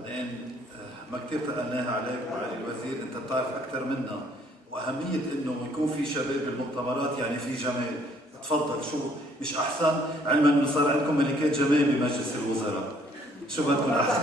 بعدين ما كثير تقلناها عليك معالي الوزير، انت بتعرف اكثر منا واهميه انه يكون في شباب بالمؤتمرات، يعني في جمال. تفضل، شو مش احسن؟ علما انه صار عندكم ملكات جمال بمجلس الوزراء، شو بدكم احسن؟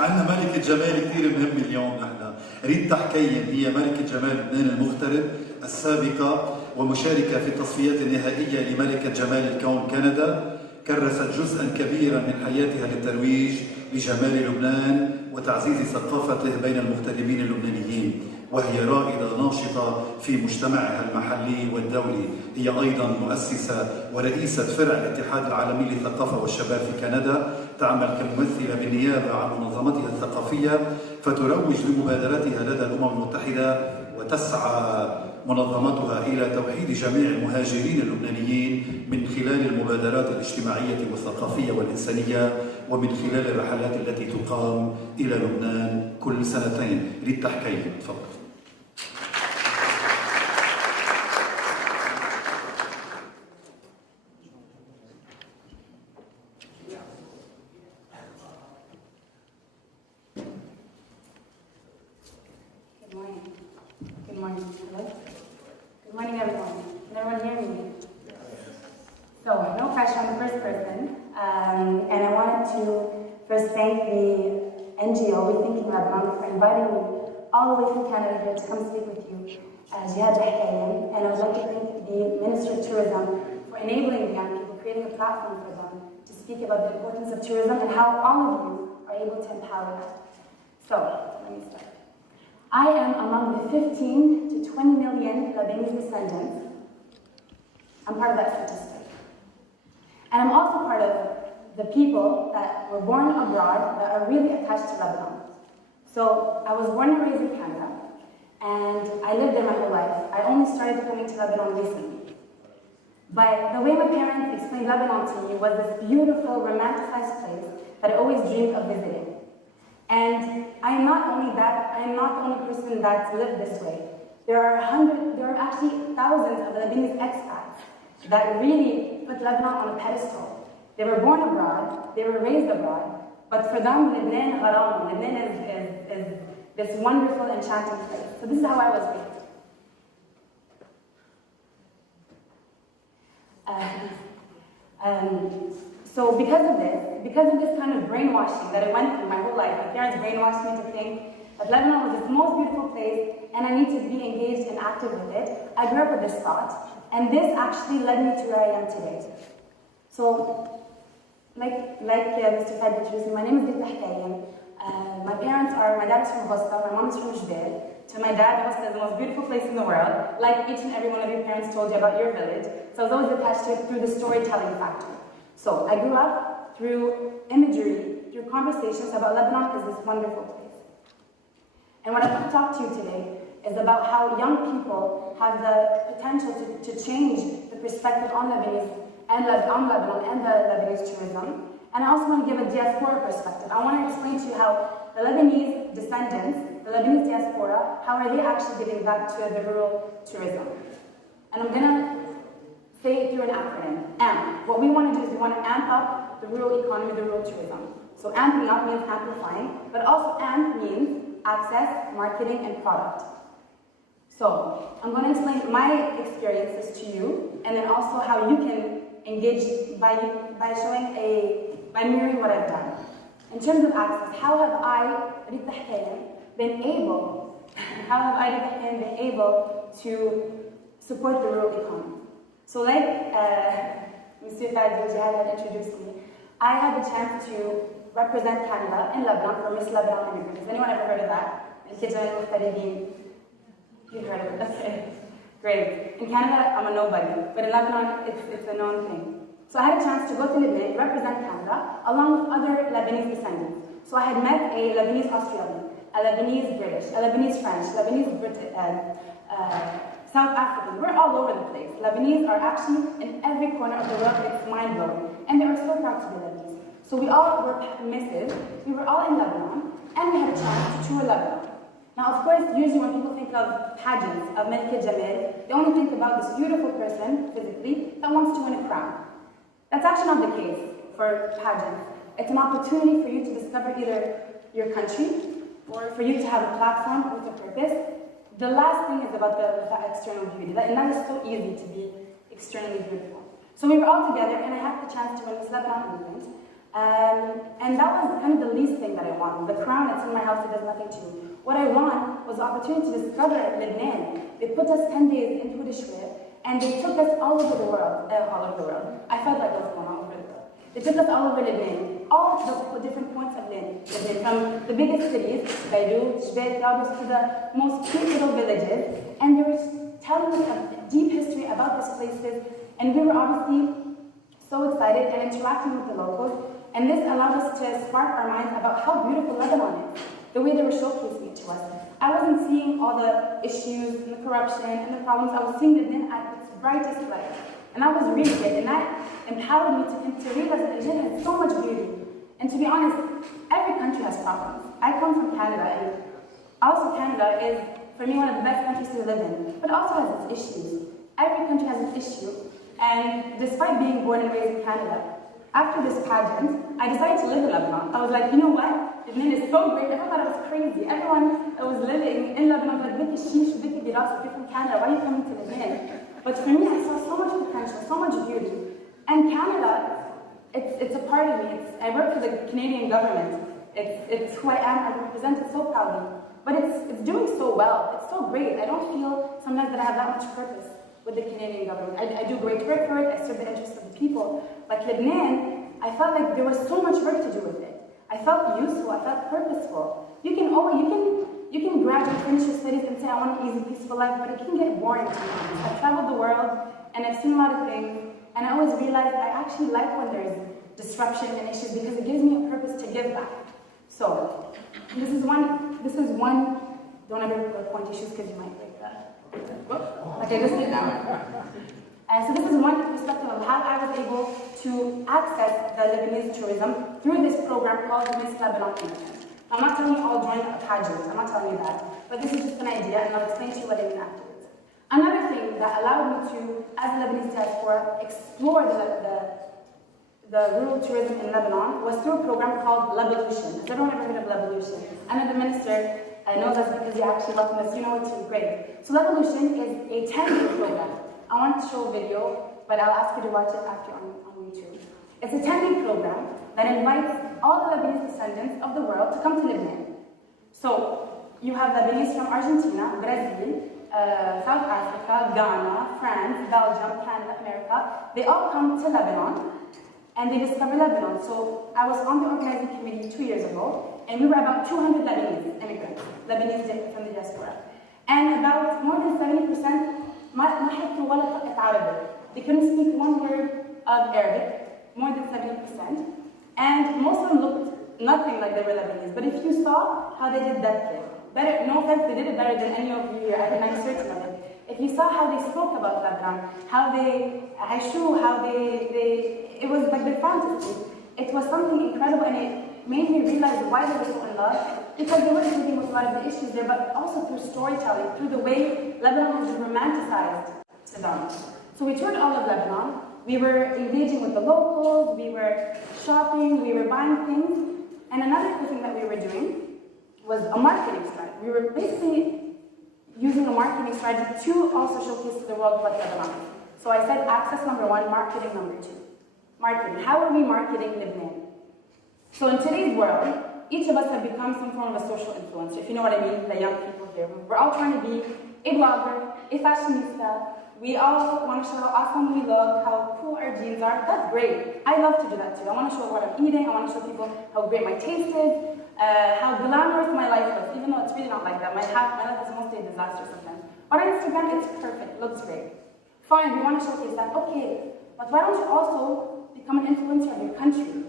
عندنا ملكه جمال كثير مهمه اليوم. نحن ريتا حكيم هي ملكه جمال لبنان المغترب السابقه ومشاركه في التصفيات النهائيه لملكه جمال الكون كندا. كرست جزءا كبيرا من حياتها للترويج لجمال لبنان وتعزيز ثقافته بين المغتربين اللبنانيين، وهي رائدة ناشطة في مجتمعها المحلي والدولي. هي أيضا مؤسسة ورئيسة فرع الاتحاد العالمي للثقافة والشباب في كندا، تعمل كممثلة بالنيابة عن منظمتها الثقافية فتروج لمبادراتها لدى الأمم المتحدة، وتسعى منظمتها إلى توحيد جميع المهاجرين اللبنانيين من خلال المبادرات الاجتماعية والثقافية والإنسانية، ومن خلال الرحلات التي تقام إلى لبنان كل سنتين. ريتا حكيم، تفضل. Good morning, everyone. Can everyone hear me? So, no pressure on the first person. And I wanted to first thank the NGO, Rethinking Lebanon, for inviting me all the way from Canada here to come speak with you, Jihad Houkayem. And I would like to thank the Minister of Tourism for enabling the young people, creating a platform for them to speak about the importance of tourism and how all of you are able to empower that. So, let me start. I am among the 15 to 20 million Lebanese descendants. I'm part of that statistic. And I'm also part of the people that were born abroad that are really attached to Lebanon. So I was born and raised in Canada, and I lived there my whole life. I only started coming to Lebanon recently. But the way my parents explained Lebanon to me was this beautiful, romanticized place that I always dreamed of visiting. And I am not only the only person that's lived this way. There are actually thousands of Lebanese expats that really put Lebanon on a pedestal. They were born abroad, they were raised abroad, but for them, Lebanon is this wonderful, enchanting place. So this is how I was raised. So because of this kind of brainwashing that I went through my whole life, my parents brainwashed me to think that Lebanon was this most beautiful place and I need to be engaged and active with it. I grew up with this thought, and this actually led me to where I am today. So, like Mr. Fed introduced me, my name is Rita Houkayem. My dad is from Hosta, my mom is from Jbel. To my dad, Hosta is the most beautiful place in the world, like each and every one of your parents told you about your village. So I was always attached to it through the storytelling factor. So I grew up through imagery, through conversations about Lebanon is this wonderful place. And what I want to talk to you today is about how young people have the potential to change the perspective on Lebanon and the Lebanese tourism. And I also want to give a diaspora perspective. I want to explain to you how the Lebanese descendants, the Lebanese diaspora, how are they actually giving back to the rural tourism. And I'm going to say it through an acronym, AMP. What we want to do is we want to amp up the rural economy, the rural tourism. So amping up means amplifying, but also AMP means access, marketing, and product. So I'm going to explain my experiences to you, and then also how you can engage by mirroring what I've done. In terms of access, how have I, Rita Houkayem, been able to support the rural economy? So like Mr. Fadi had introduced me, I had the chance to represent Canada in Lebanon for Miss Lebanon Immigrant. Has anyone ever heard of that? You've heard of it, okay. Great. In Canada, I'm a nobody, but in Lebanon, it's a known thing. So I had a chance to go to Lebanon, represent Canada, along with other Lebanese descendants. So I had met a Lebanese Australian, a Lebanese British, a Lebanese French, Lebanese South African. We're all over the place. Lebanese are actually in every corner of the world. It's mind-blowing. And they are so proud to be Lebanese. So we all were misses. We were all in Lebanon, and we had a chance to tour Lebanon. Now, of course, usually when people think of pageants, of Melika Jamal, they only think about this beautiful person, physically, that wants to win a crown. That's actually not the case for pageants. It's an opportunity for you to discover either your country or for you to have a platform with a purpose. The last thing is about the external beauty, and that is so easy to be externally beautiful. So we were all together, and I had the chance to win this Lebanon movement. And that was kind of the least thing that I wanted. The crown, it's in my house, it does nothing to me. What I want was the opportunity to discover Lebanon. They put us 10 days into the Shwir, and they took us all over the world. I felt like I was going all over the world. They took us all over Lebanon, all the different points of Lebanon, from the biggest cities, Beirut, Jbel, Tabriz, to the most cute little villages, and they were telling us a deep history about these places, and we were obviously so excited and interacting with the locals, and this allowed us to spark our minds about how beautiful Lebanon is, the way they were showcasing it to us. I wasn't seeing all the issues and the corruption and the problems. I was seeing Lebanon at its brightest light. And that was really good. And that empowered me to realize that Lebanon has so much beauty. And to be honest, every country has problems. I come from Canada, and also Canada is, for me, one of the best countries to live in, but also has its issues. Every country has its issue. And despite being born and raised in Canada, after this pageant, I decided to live in Lebanon. I was like, you know what? Lebanon is so great. Everyone thought I was crazy. Everyone that was living in Lebanon was like, Vicky Sheesh, Vicky Giras, you're from Canada. Why are you coming to Lebanon? But for me, I saw so much potential, so much beauty. And Canada, it's a part of me. I work for the Canadian government. It's who I am. I represent it so proudly. But it's doing so well. It's so great. I don't feel sometimes that I have that much purpose with the Canadian government. I do great work for it. I serve the interests of the people. But Lebanon, I felt like there was so much work to do with it. I felt useful. I felt purposeful. You can graduate, finish your studies, and say, I want an easy, peaceful life, but it can get boring sometimes. I've traveled the world, and I've seen a lot of things, and I always realized I actually like when there's disruption and issues because it gives me a purpose to give back. So, this is one, don't ever point issues because you might break that. Okay, this is now. And so this is one perspective of how I was able to access the Lebanese tourism through this program called Miss Lebanon Movement. I'm not telling you all join a pageant, I'm not telling you that, but this is just an idea, and I'll explain to you what I mean afterwards. Another thing that allowed me to, as a Lebanese diaspora, explore the rural tourism in Lebanon was through a program called Levolution. Has everyone ever heard of Levolution? I know the minister knows us because you actually welcome us, you know it's great. So Levolution is a 10-day program. I want to show a video, but I'll ask you to watch it after on YouTube. It's a 10-day program that invites all the Lebanese descendants of the world to come to Lebanon. So you have Lebanese from Argentina, Brazil, South Africa, Ghana, France, Belgium, Canada, America. They all come to Lebanon and they discover Lebanon. So I was on the organizing committee 2 years ago, and we were about 200 Lebanese immigrants, Lebanese from the diaspora. And about more than 70% they couldn't speak one word of Arabic, more than 70%. And most of them looked nothing like they were Lebanese. But if you saw how they did that thing, better, no offense, they did it better than any of you here, and I'm certain of it. If you saw how they spoke about Lebanon, how they, it was like their fantasy. It was something incredible, and it made me realize why they were so in love. Because they were dealing with a lot of the issues there, but also through storytelling, through the way Lebanon has been romanticized to them. So we toured all of Lebanon. We were engaging with the locals, we were shopping, we were buying things. And another cool thing that we were doing was a marketing strategy. We were basically using a marketing strategy to also showcase to the world what Lebanon is. So I said access number 1, marketing number 2. Marketing. How are we marketing Lebanon? So in today's world, each of us have become some form of a social influencer, if you know what I mean, the young people here. We're all trying to be a blogger, a fashionista. We all want to show how awesome we look, how cool our jeans are. That's great. I love to do that too. I want to show what I'm eating. I want to show people how great my taste is, how glamorous my life is, even though it's really not like that. My life is mostly a disaster sometimes. But on Instagram, it's perfect. It looks great. Fine, we want to showcase that. Okay, but why don't you also become an influencer of your country?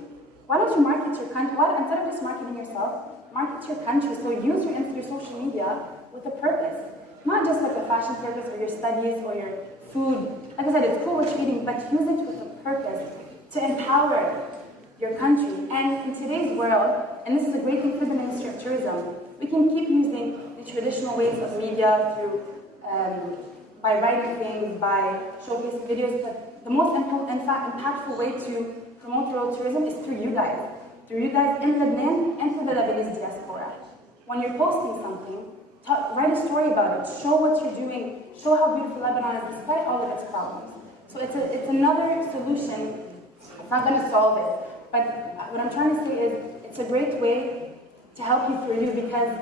Why don't you market your country? Instead of just marketing yourself, market your country. So use your social media with a purpose. Not just like a fashion purpose or your studies or your food. Like I said, it's cool what you're eating, but use it with a purpose to empower your country. And in today's world, and this is a great thing for the Ministry of Tourism, we can keep using the traditional ways of media through, by writing things, by showcasing videos, but the most impactful way to promote rural tourism is through you guys. through you guys in Lebanon and through the Lebanese diaspora. When you're posting something, write a story about it, show what you're doing, show how beautiful Lebanon is despite all of its problems. So it's another solution. It's not going to solve it. But what I'm trying to say is it's a great way to help you through you because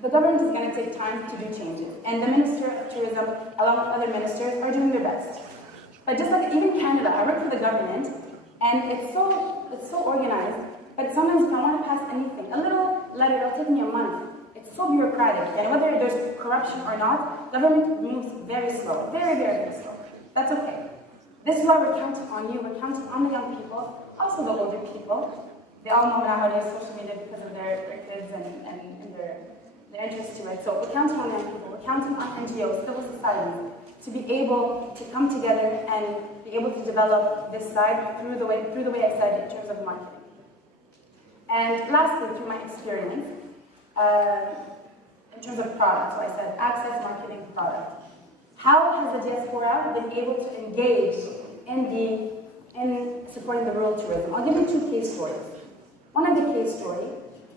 the government is going to take time to do changes. And the Minister of Tourism, along with other ministers, are doing their best. But just like even Canada, I work for the government, and it's so organized, but sometimes if I want to pass anything, a little letter, it'll take me a month. It's so bureaucratic, and whether there's corruption or not, government moves very slow, very, very, very slow. That's okay. This is why we're counting on you, we're counting on the young people, also the older people. They all know now how to use social media because of their kids and their interest to it. So we're counting on young people, we're counting on NGOs, civil society, to be able to come together and be able to develop this side through the way I said in terms of marketing. And lastly, through my experience, in terms of product, so I said access, marketing, product. How has the diaspora been able to engage in supporting the rural tourism? I'll give you two case stories. One of the case stories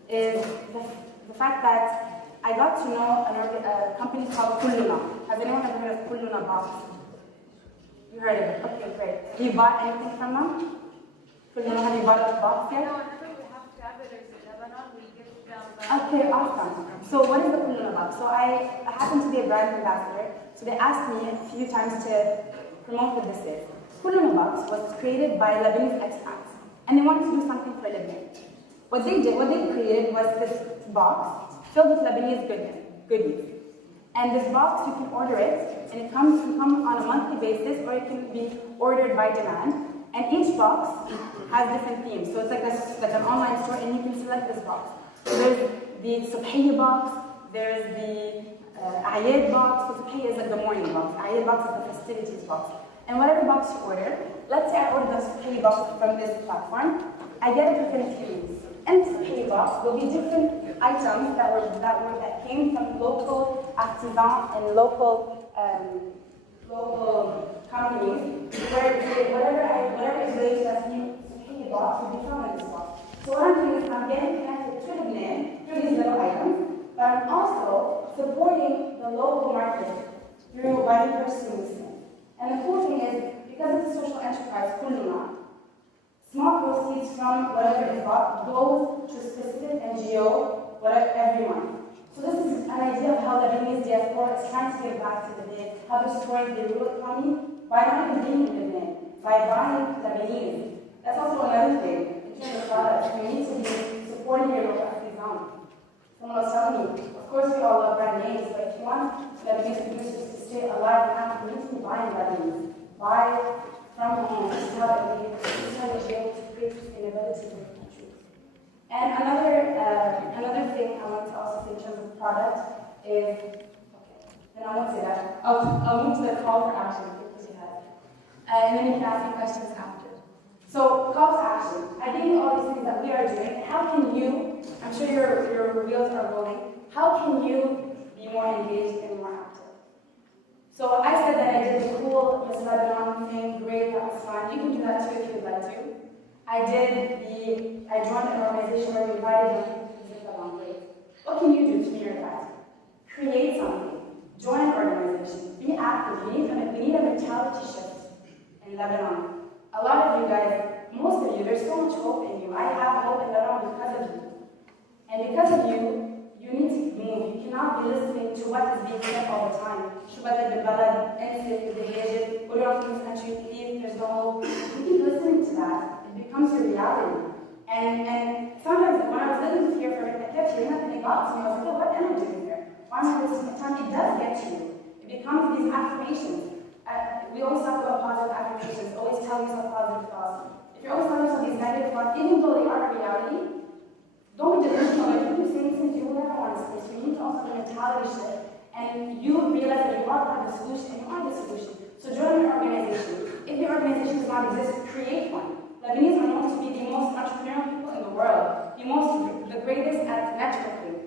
is the fact that I got to know a company called Kulluna. Has anyone ever heard of Kulluna box? You heard of it? Okay, great. Have you bought anything from them? Kulluna, have you bought a box yet? No, until we have travelers in Lebanon, we give them. Okay, awesome. So what is the Kulluna box? So I happen to be a brand ambassador. So they asked me a few times to promote what this is. Kulluna box was created by Lebanese expats, and they wanted to do something for Lebanon. What they created was this box filled with Lebanese goodies. And this box, you can order it, and it can come on a monthly basis, or it can be ordered by demand. And each box has different themes. So it's like an online store, and you can select this box. So there's the Subhiyya box, there's the Ayed box. So Subhiyya is like the morning box. Ayed box is the festivities box. And whatever box you order, let's say I order the Subhiyya box from this platform, I get it within a few weeks. And this Subhiyya box will be different items that came from local artisans and local companies, whatever is related to that Subhiyya box will be found in this box. So what I'm doing is I'm getting connected to Lebanon through these little items, but I'm also supporting the local market through by purchasing this thing. And the cool thing is, because it's a social enterprise, Kulluna, small proceeds from whatever is bought goes to a specific NGO every month. So this is an idea of how the Lebanese diaspora is trying to give back to Lebanon, how they're supporting the rural economy by not even being in Lebanon, by buying Lebanese. That's also another thing in terms of products. You need to be supporting your local artisan. Someone was telling me, of course we all love brand names, but if you want Lebanese producers to stay alive and happy, you need to buy Lebanese. Buy from home. This is how we be able to create sustainability in the country. And another thing I want to also say in terms of product is, then I won't say that. I'll move to the call for action because you have. And then you can ask me questions after. So, call to action. I think all these things that we are doing, how can you, I'm sure your wheels are rolling, how can you be more engaged and more active? So I said that I did the cool Miss Lebanon thing, great, that was fun. You can do that too if you'd like to. I joined an organization where we invited young people to Miss Lebanon, great. What can you do to mirror that? Create something. Join an organization. Be active. We need a mentality shift in Lebanon. A lot of you guys, most of you, there's so much hope in you. I have hope in Lebanon because of you. And because of you, you need to move. You cannot be listening to what is being said all the time. شو بدك بالبلد, انسى, بهاجر, we're not from this country, leave, there's no hope. You keep listening to that, it becomes your reality. And sometimes when I was living here for I kept hearing that and it got to me, I was like, oh, what am I doing here? Why am I wasting my time? It does get to you. It becomes these affirmations. We always talk about positive affirmations, always tell yourself positive thoughts. If you're always telling yourself these negative thoughts, even though they are a reality, don't be delusional. If you keep saying things, you will never want to say. So you need to also have a mentality shift, and you realize that you are part of the solution, and you are the solution. So join your organization. If your organization does not exist, create one. Lebanese are known to be the most entrepreneurial people in the world, the greatest at networking,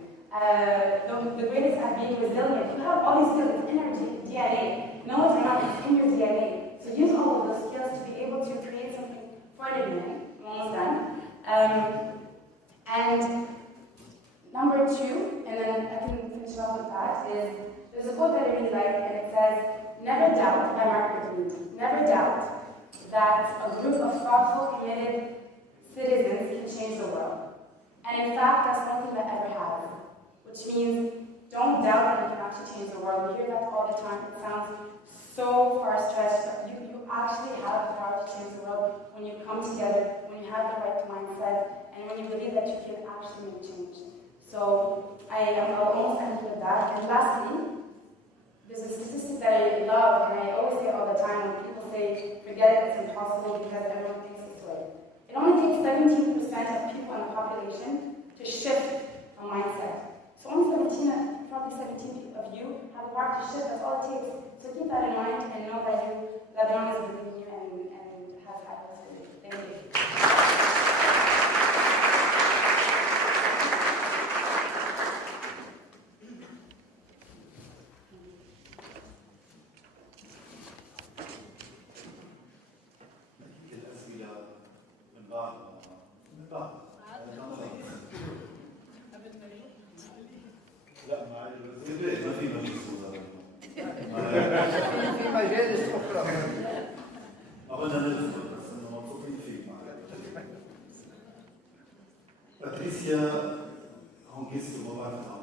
the greatest at being resilient. You have all these skills, it's in our DNA. Know it or not, it's in your DNA. So use all of those skills to be able to create something for Lebanon. I'm almost done. that is, there's a quote that I really like, and it says, never doubt, by Margaret Mead, never doubt that a group of thoughtful, committed citizens can change the world. And in fact, that's one thing that ever has, which means don't doubt that you can actually change the world. We hear that all the time. It sounds so far-stretched, but you actually have the power to change the world when you come together, when you have the right mindset, and when you believe that you can actually make change. So I'll almost end with that. And lastly, there's a statistic that I love, and I always say it all the time when people say, forget it, it's impossible because everyone thinks this way. It only takes 17% of people in the population to shift a mindset. So only 17, probably 17 of you have the power to shift, that's all it takes. So keep that in mind and know that Lebanon is believing you and has high hopes for you. Thank you. الأسئلة من بعض لا مع الوزير ما في مجلس وزراء في مجالس اخرى. ما قلنا نلزم بس انه مبسوطين فيك باتريسيا هون كيسوا ما بعرف